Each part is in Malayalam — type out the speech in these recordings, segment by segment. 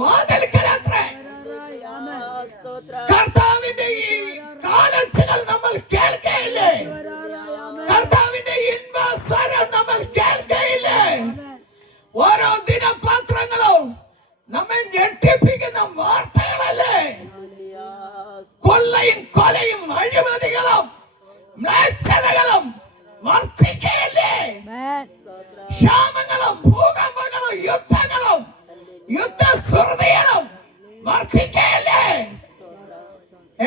വാതിൽക്കലത്രേ. കർത്താവിന്റെ ഈ കാലച്ചുകൾ നമ്മൾ കേൾക്കയില്ലേ? കർത്താവിന്റെ ഇൻവസ്വരം നമ്മൾ കേൾക്കയില്ലേ? ഓരോ ദിനപത്രങ്ങളും നമ്മെ ഞെട്ടിപ്പിക്കുന്ന വാർത്തകളല്ലേ? കൊള്ളയും കൊലയും അഴിമതികളും മ്ലേച്ഛതകളും വർദ്ധിക്കയല്ലേ? ക്ഷാമങ്ങളും ഭൂകമ്പങ്ങളും യുദ്ധങ്ങളും യുദ്ധശ്രുതികളും വർദ്ധിക്കയല്ലേ?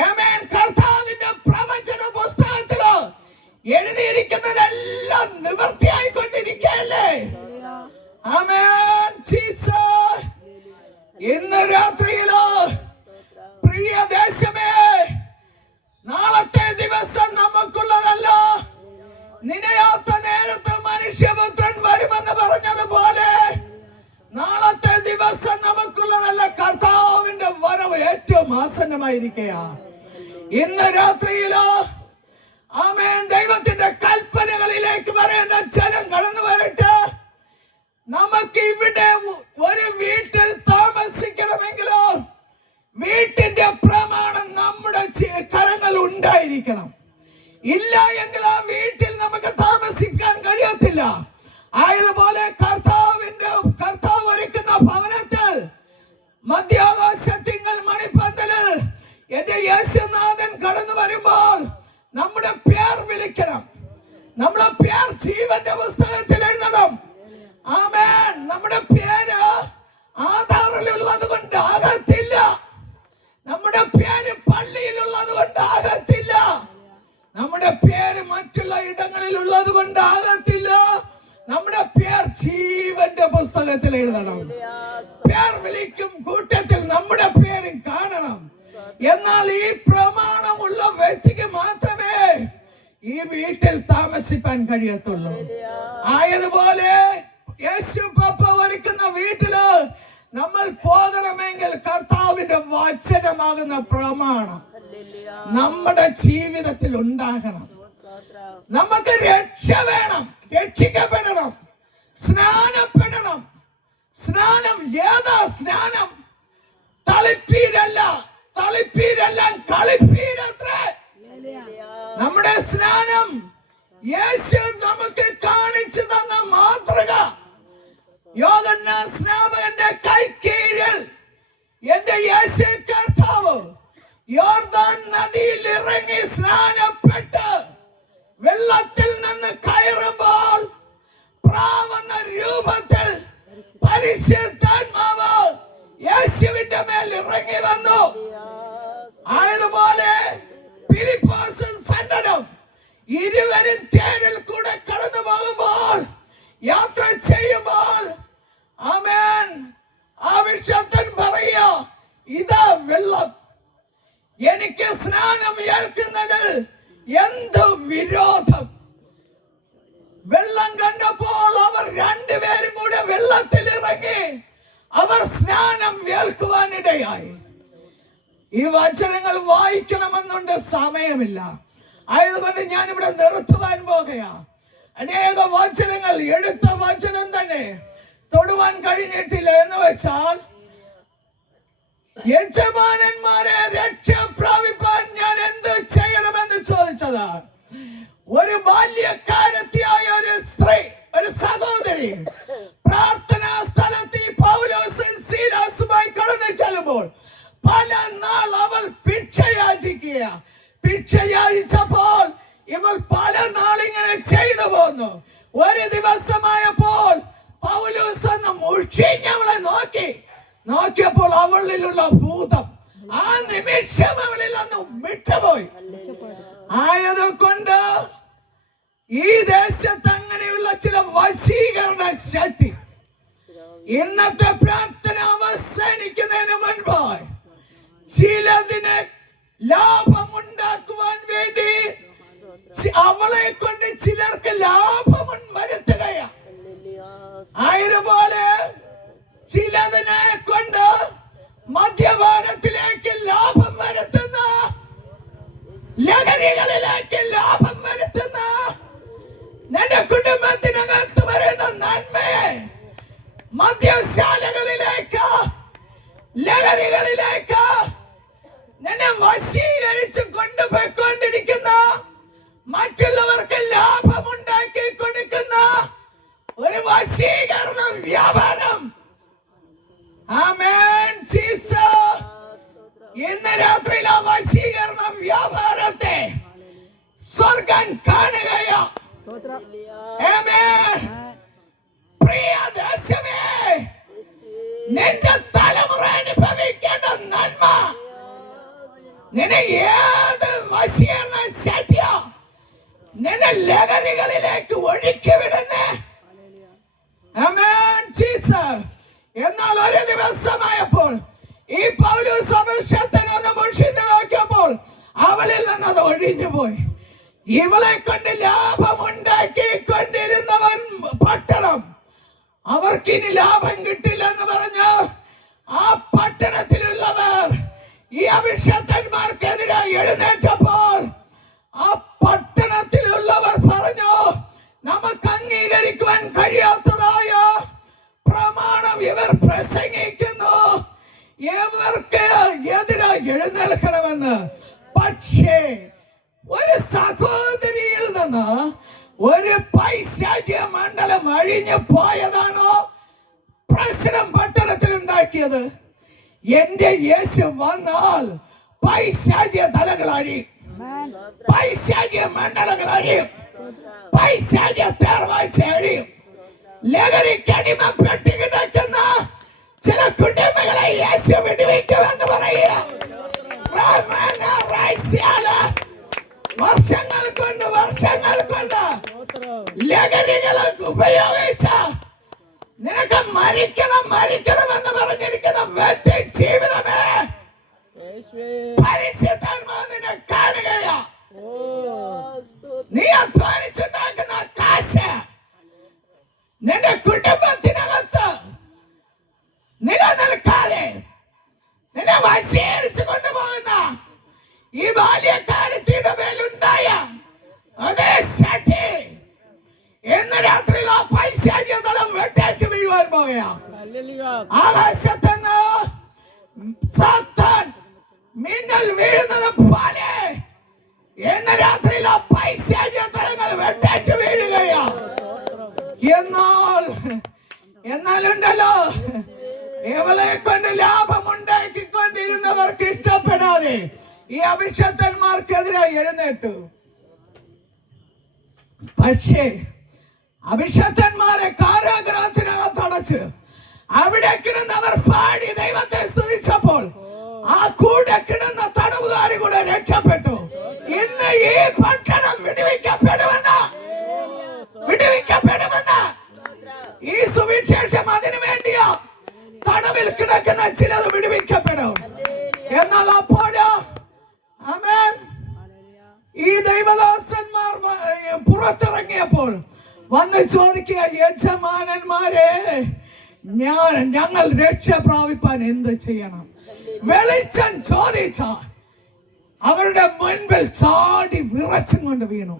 ആമേൻ. കർത്താവിന്റെ പ്രവചന പുസ്തകത്തില് എഴുതിയിരിക്കുന്നതെല്ലാം നിവൃത്തിയായിക്കൊണ്ടിരിക്കയല്ലേ? ആമേൻ. ജീസസ്. ഇന്ന് രാത്രിയിലോ പ്രിയ ദേശമേ, നാളത്തെ ദിവസം നമുക്കുള്ളതല്ല. നിനയാത്ത നേരത്ത് മനുഷ്യപുത്രൻ വരുമെന്ന് പറഞ്ഞതുപോലെ നാളത്തെ ദിവസം നമുക്കുള്ളതല്ല. കർത്താവിന്റെ വരവ് ഏറ്റവും ആസന്നമായിരിക്കയാ. ഇന്ന് രാത്രിയിലോ ആമേൻ, ദൈവത്തിന്റെ കൽപ്പനകളിലേക്ക് വരേണ്ട ജനം കടന്നു വരട്ടെ. നമുക്ക് ഇവിടെ ഒരു വീട്ടിൽ താമസിക്കണമെങ്കിലോ വീട്ടിന്റെ പ്രമാണം നമ്മുടെ കരങ്ങൾ ഉണ്ടായിരിക്കണം. ഇല്ല എങ്കിൽ ആ വീട്ടിൽ നമുക്ക് താമസിക്കാൻ കഴിയത്തില്ല. ആയതുപോലെ കർത്താവ് ഒരുക്കുന്ന ഭവനത്തിൽ മധ്യാകാശത്തിങ്കൽ മണിപ്പന്തലിൽ എന്റെ യേശുനാഥൻ കടന്നു വരുമ്പോൾ നമ്മുടെ പേർ വിളിക്കണം. നമ്മുടെ പേർ ജീവന്റെ പുസ്തകത്തിൽ എഴുതണം. ആമേൻ. നമ്മുടെ പേര് ആധാറിലുള്ളത് കൊണ്ടാകത്തില്ല. നമ്മുടെ പേര് പള്ളിയിലുള്ളത് കൊണ്ടാകത്തില്ല. നമ്മുടെ പേര് മറ്റുള്ള ഇടങ്ങളിൽ ഉള്ളത് കൊണ്ടാകത്തില്ല. നമ്മുടെ പേർ ജീവന്റെ പുസ്തകത്തിൽ എഴുതണം. പേർ വിളിക്കും കൂട്ടത്തിൽ നമ്മുടെ പേരും കാണണം. എന്നാൽ ഈ പ്രമാണമുള്ള വ്യക്തിക്ക് മാത്രമേ ഈ വീട്ടിൽ താമസിപ്പാൻ കഴിയത്തുള്ളൂ. ആയതുപോലെ യേശു പപ്പ ഒരുക്കുന്ന വീട്ടില് നമ്മൾ പോകണമെങ്കിൽ കർത്താവിന്റെ വചനമാകുന്ന പ്രമാണം നമ്മുടെ ജീവിതത്തിൽ ഉണ്ടാകണം. നമുക്ക് രക്ഷ വേണം, രക്ഷിക്കപ്പെടണം, സ്നാനപ്പെടണം. സ്നാനം ഏതാ സ്നാനം? തളിപ്പീരല്ല, തളിപ്പീരെല്ലാം കളിപ്പീരത്രേ. നമ്മുടെ സ്നാനം യേശു നമുക്ക് കാണിച്ചു തന്ന മാതൃക. യോഹന്നാൻ സ്നാപകന്റെ കൈക്കീഴിൽ എന്റെ യേശു കർത്താവ് യോർദാൻ നദിയിൽ ഇറങ്ങി സ്നാനപ്പെട്ട് വെള്ളത്തിൽ നിന്ന് കയറുമ്പോൾ പ്രാവെന്ന രൂപത്തിൽ പരിശുദ്ധാത്മാവ് യേശുവിന്റെ മേൽ ഇറങ്ങി വന്നു. ആയതുപോലെ ഫിലിപ്പോസും സന്നനും ഇരുവരും തേരിൽ കൂടെ കടന്നു പോകുമ്പോൾ, യാത്ര ചെയ്യുമ്പോൾ, ആമേൻ, ആ വിശുദ്ധൻ പറയുക, ഇതാ വെള്ളം. എനിക്ക് സ്നാനം ഏൽക്കുന്നതിൽ എന്ത് വിരോധം? വെള്ളം കണ്ടപ്പോൾ അവർ രണ്ടുപേരും കൂടെ വെള്ളത്തിൽ ഇറങ്ങി അവർ സ്നാനം ഏൽക്കുവാനിടയായി. ഈ വചനങ്ങൾ വായിക്കണമെന്നുണ്ട്, സമയമില്ല. ആയതുകൊണ്ട് ഞാനിവിടെ നിർത്തുവാൻ പോകുകയാ. അനേക വചനങ്ങൾ, എടുത്ത വചനം തന്നെ തൊടുവാൻ കഴിഞ്ഞിട്ടില്ല. എന്ന് വെച്ചാൽ യജമാനന്മാരെ രക്ഷ പ്രാപിപ്പാൻ ഞാൻ എന്ത് ചെയ്യണമെന്ന് ചോദിച്ചതാ. ഒരു ബാല്യക്കാരത്തിയായ ഒരു സ്ത്രീ, ഒരു സഹോദരി പ്രാർത്ഥനാ സ്ഥലത്ത് പൗലോസും സീലാസുമായി കടന്നു ചെല്ലുമ്പോൾ പല നാൾ അവൾ ഭിക്ഷയാചിക്കുക. ഭിക്ഷയാചിച്ചപ്പോൾ ഇവൾ പല നാളിങ്ങനെ ചെയ്തു പോന്നു. ഒരു ദിവസമായപ്പോൾ പൗലോസ് ഒന്ന് മുഷിഞ്ഞവളെ നോക്കിയപ്പോൾ അവളിലുള്ള ഭൂതം ആ നിമിഷം അവളിൽ ഒന്ന് വിട്ടുപോയി. ആയതുകൊണ്ട് ഈ ദേശത്ത് അങ്ങനെയുള്ള ചില വശീകരണ ശക്തി ഇന്നത്തെ പ്രാർത്ഥന അവസാനിക്കുന്നതിന് മുൻപായി ചിലതിനെ ലാഭമുണ്ടാക്കുവാൻ വേണ്ടി അവളെ കൊണ്ട് ചിലർക്ക് ലാഭം വരുത്തുകയാ. ആയതുപോലെ ചിലതിനെ കൊണ്ട് മദ്യപാനത്തിലേക്ക് ലാഭം വരുത്തുന്ന, ലഹരികളിലേക്ക് ലാഭം വരുത്തുന്ന, നിന്റെ കുടുംബത്തിനകത്ത് വരേണ്ട നന്മയെ മദ്യശാലകളിലേക്ക് ആമേൻ ജീസസ്. ഇന്ന് രാത്രിയിൽ ആ വശീകരണ വ്യാപാരത്തെ സ്വർഗം കാണുകയോ. ആമേൻ. പ്രിയ ദേശമേ, നിന്റെ തലമുറ അനുഭവിക്കേണ്ട നന്മ നിന്നെ ഏത് വശീകരണ ശക്തിയ നിന്നെ ലഹരികളിലേക്ക് ഒഴുക്കി വിടുന്നേ. ആമേൻ ജീസസ്. എന്നാൽ ഒരു ദിവസമായപ്പോൾ ഈ പൗലോസ് അഭിഷേകത്തിനൊന്ന് മുഷിഞ്ഞു നോക്കിയപ്പോൾ അവളിൽ നിന്നത് ഒഴിഞ്ഞു പോയി. ഇവളെ കൊണ്ട് ലാഭമുണ്ടാക്കിക്കൊണ്ടിരുന്നവൻ പട്ടണം അവർക്കിനി ലാഭം കിട്ടില്ലെന്ന് പറഞ്ഞു ആ പട്ടണത്തിലുള്ളവർ ഈ അഭിഷേകന്മാർക്കെതിരെ എഴുന്നേറ്റപ്പോൾ ആ പട്ടണത്തിലുള്ളവർ പറഞ്ഞു, നമുക്ക് അംഗീകരിക്കുവാൻ കഴിയാത്തതായ പ്രമാണം ഇവർ പ്രസംഗിക്കുന്നു, ഇവർക്ക് എതിരായി എഴുന്നേൽക്കണമെന്ന്. പക്ഷേ ഒരു സഹോദരിയിൽ നിന്ന് ഒരു പൈശാചിക മണ്ഡലം അഴിഞ്ഞു പോയതാണോ പ്രശ്നം പട്ടണത്തിൽ ഉണ്ടാക്കിയത്? എന്റെ യേശു വന്നാൽ പൈശാചിക തലങ്ങൾ അഴിയും, പൈശാചിക മണ്ഡലങ്ങൾ അഴിയും, പൈശാചിക തേർവാഴ്ച അഴിയും. ലഹരിക്കടിമപ്പെട്ട് കിടക്കുന്ന ചില കുടുംബങ്ങളെ യേശു വിടുവിക്കുമെന്ന് പറയുക. വർഷങ്ങൾ കൊണ്ട് ലഹരികൾ ഉപയോഗിച്ച നിനക്ക് മരിക്കണം എന്ന് പറഞ്ഞിരിക്കുന്ന വ്യക്തി ജീവിതമേ പരിശുദ്ധാത്മാവിനെ കാണുകയാ. നീ അധ്വാനിച്ചുണ്ടാക്കുന്ന കാശ് നിന്റെ കുടുംബത്തിനകത്ത് നിലനിൽക്കാതെ നിന്നെ വശീകരിച്ചു കൊണ്ടുപോകുന്ന ഈ ബാല്യക്കാരത്തിയുടെ മേലുണ്ടായ അതേ ശക്തി ഇന്ന് രാത്രിയിൽ ആ പൈശാചിക തലം വെട്ടേറ്റ് വീഴുവാൻ പോകുകയാ. ആകാശത്തുനിന്ന് സാത്താൻ മിന്നൽ വീഴുന്നത് പോലെ ഇന്ന് രാത്രിയിൽ ആ പൈശാചിക തലങ്ങൾ വെട്ടേറ്റ് വീഴുകയാ. എന്നാലുണ്ടല്ലോ ഇവളെ കൊണ്ട് ലാഭമുണ്ടാക്കിക്കൊണ്ടിരുന്നവർക്ക് ഇഷ്ടപ്പെടാതെ ഈ അഭിഷക്തന്മാർക്കെതിരെ എഴുന്നേറ്റു. പക്ഷേ അഭിഷക്തന്മാരെ കാരാഗ്രഹത്തിനകത്ത് അടച്ച് അവിടെ കിടന്നവർ പാടി ദൈവത്തെ സ്തുതിച്ചപ്പോൾ ആ കൂടെ കിടന്ന തടവുകാരി കൂടെ രക്ഷപ്പെട്ടു. ഇന്ന് ഈ പട്ടണം വിടുവിക്കപ്പെടുമെന്ന് ഈ സുവിശേഷം അതിനു വേണ്ടിയാ തടവിൽ കിടക്കുന്ന ചിലത് വിടുവിക്കപ്പെടും. എന്നാൽ അപ്പോഴോ ആമേൻ ഈ ദൈവദാസന്മാർ പുറത്തിറങ്ങിയപ്പോൾ വന്ന് ചോദിക്കുക, യജമാനന്മാരെ ഞങ്ങൾ രക്ഷ പ്രാപിപ്പാൻ എന്ത് ചെയ്യണം? വെളിച്ചം ചോദിച്ച അവരുടെ മുൻപിൽ ചാടി വിറച്ചും കൊണ്ട് വീണു.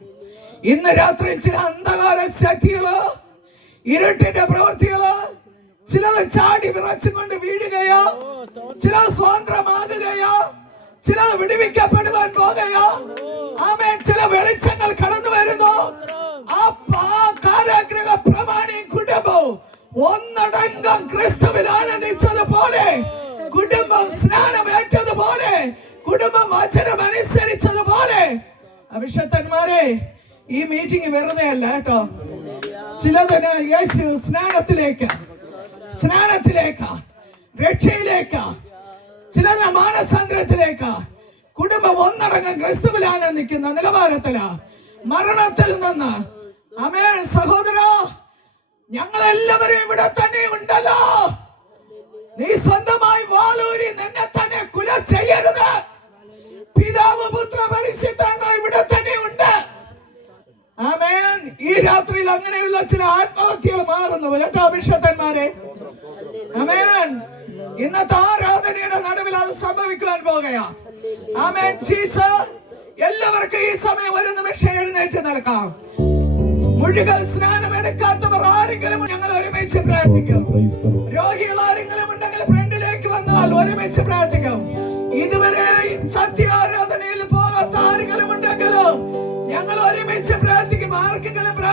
ഇന്ന് രാത്രി ചില അന്ധകാര ശക്തികള് ഇരുട്ടിന്റെ പ്രവൃത്തികള് ചിലത് ചാടി വിറച്ചും കൊണ്ട് വീഴുകയോ, ചിലത് സ്വതന്ത്രമാകുകയോ, ചിലത് വിടുവിക്കപ്പെടുവാൻ പോകുകയോ. ആമേൻ. ചില വെളിച്ചങ്ങൾ കടന്നു വരുന്നു. ആ കാരാഗ്രഹ പ്രമാണിയും കുടുംബവും ഒന്നടങ്കം ക്രിസ്തുവിൽ ആനന്ദിച്ചതുപോലെ, കുടുംബം സ്നാനമേറ്റതുപോലെ, കുടുംബം വചനം അനുസരിച്ചതുപോലെ. അഭിഷക്തന്മാരെ, ഈ മീറ്റിംഗ് വെറുതെ അല്ല കേട്ടോ. ചിലതിന് യേശു സ്നാനത്തിലേക്ക് രക്ഷയിലേക്ക്, ചിലതിന് മാനസാന്തരത്തിലേക്ക്, കുടുംബം ഒന്നടങ്കം ക്രിസ്തുവിൽ ആനന്ദിക്കുന്ന നിലവാരത്തിലാ. മരണത്തിൽ നിന്ന് ആമേൻ. സഹോദര, ഞങ്ങളെല്ലാവരും ഇവിടെ തന്നെ ഉണ്ടല്ലോ. നീ സ്വന്തമായി വാളൂരി നിന്നെ തന്നെ കുല ചെയ്യരുത്. പിതാവ്, പുത്ര, പരിശുദ്ധാത്മാവ് ഇവിടെ തന്നെ ഉണ്ട്. ആമേൻ. ഈ രാത്രിയിൽ അങ്ങനെയുള്ള ചില ആത്മഹത്യകൾ മാറുന്നു കേട്ടോ അഭിഷക്തന്മാരെ. ആമേൻ. ഇന്നത്തെ ആരാധനയുടെ നടുവിൽ അത് സംഭവിക്കുവാൻ പോകുകയാ. ആമേൻ ജീസസ്. എല്ലാവർക്കും ഈ സമയം ഒരു നിമിഷം എഴുന്നേറ്റ് നിൽക്കാം. മുഴുവൻ സ്നാനം എടുക്കാത്തവർ ആരെങ്കിലും ഞങ്ങൾ ഒരുമിച്ച് പ്രാർത്ഥിക്കും. രോഗികൾ ആരെങ്കിലും ഉണ്ടെങ്കിൽ ഫ്രണ്ടിലേക്ക് വന്നാൽ ഒരുമിച്ച് പ്രാർത്ഥിക്കും. ഇതുവരെ സത്യാരാധനയിൽ പോകാത്ത ആരെങ്കിലും ഉണ്ടെങ്കിലും ഞങ്ങൾ ഒരുമിച്ച് പ്രാർത്ഥിക്കും. ആർക്കെങ്കിലും